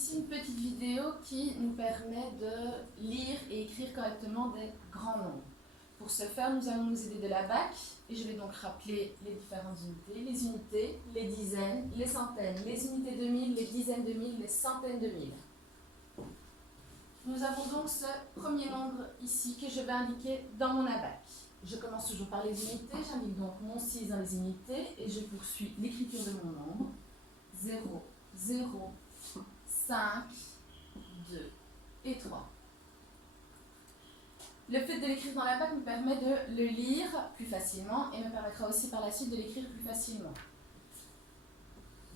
ici une petite vidéo qui nous permet de lire et écrire correctement des grands nombres. Pour ce faire, nous allons nous aider de la BAC et je vais donc rappeler les différentes unités, les dizaines, les centaines, les unités de mille, les dizaines de mille, les centaines de mille. Nous avons donc ce premier nombre ici que je vais indiquer dans mon ABAC. Je commence toujours par les unités, j'indique donc mon 6 dans les unités et je poursuis l'écriture de mon nombre. 0, 0, 5, 2 et 3. Le fait de l'écrire dans la BAC me permet de le lire plus facilement et me permettra aussi par la suite de l'écrire plus facilement.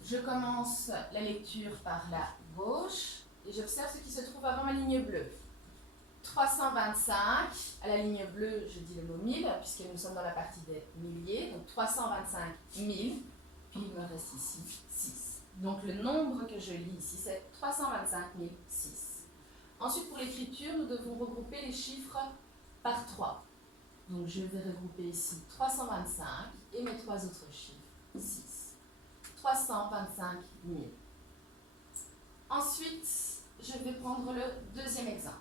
Je commence la lecture par la gauche et j'observe ce qui se trouve avant ma ligne bleue. 325, à la ligne bleue, je dis le mot 1000, puisque nous sommes dans la partie des milliers, donc 325 000, puis il me reste ici 6. Donc le nombre que je lis ici, c'est 325 006. Ensuite, pour l'écriture, nous devons regrouper les chiffres par 3. Donc je vais regrouper ici 325 et mes trois autres chiffres, 6. 325 000. Ensuite, je vais prendre le deuxième exemple.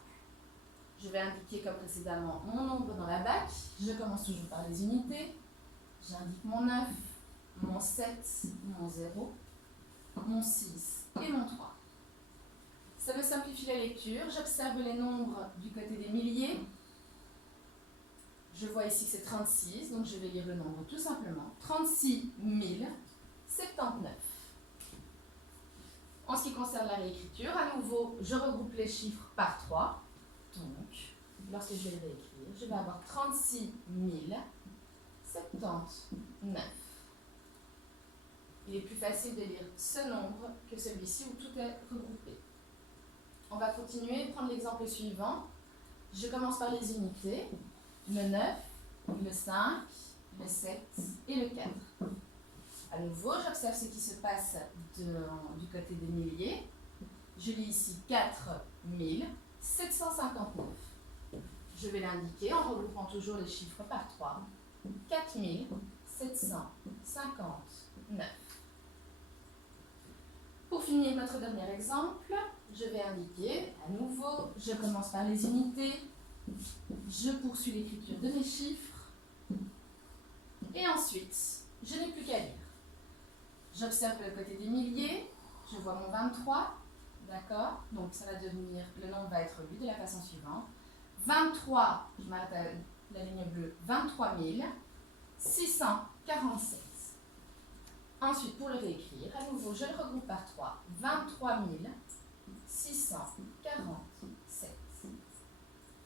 Je vais indiquer comme précédemment mon nombre dans la BAC. Je commence toujours par les unités. J'indique mon 9, mon 7, mon 0, mon 6 et mon 3. Ça me simplifie la lecture. J'observe les nombres du côté des milliers. Je vois ici que c'est 36, donc je vais lire le nombre tout simplement. 36 079. En ce qui concerne la réécriture, à nouveau, je regroupe les chiffres par 3. Donc, lorsque je vais le réécrire, je vais avoir 36 079. Il est plus facile de lire ce nombre que celui-ci où tout est regroupé. On va continuer et prendre l'exemple suivant. Je commence par les unités. Le 9, le 5, le 7 et le 4. À nouveau, j'observe ce qui se passe du côté des milliers. Je lis ici 4 759. Je vais l'indiquer en regroupant toujours les chiffres par 3. 4 759. Pour finir notre dernier exemple, je vais indiquer, à nouveau, je commence par les unités. Je poursuis l'écriture de mes chiffres. Et ensuite, je n'ai plus qu'à lire. J'observe le côté des milliers. Je vois mon 23. D'accord? Donc, ça va devenir, le nombre va être lu de la façon suivante. 23, je m'arrête à la ligne bleue, 23 647. Ensuite, pour le réécrire, à nouveau, je le regroupe par 3. 23 647.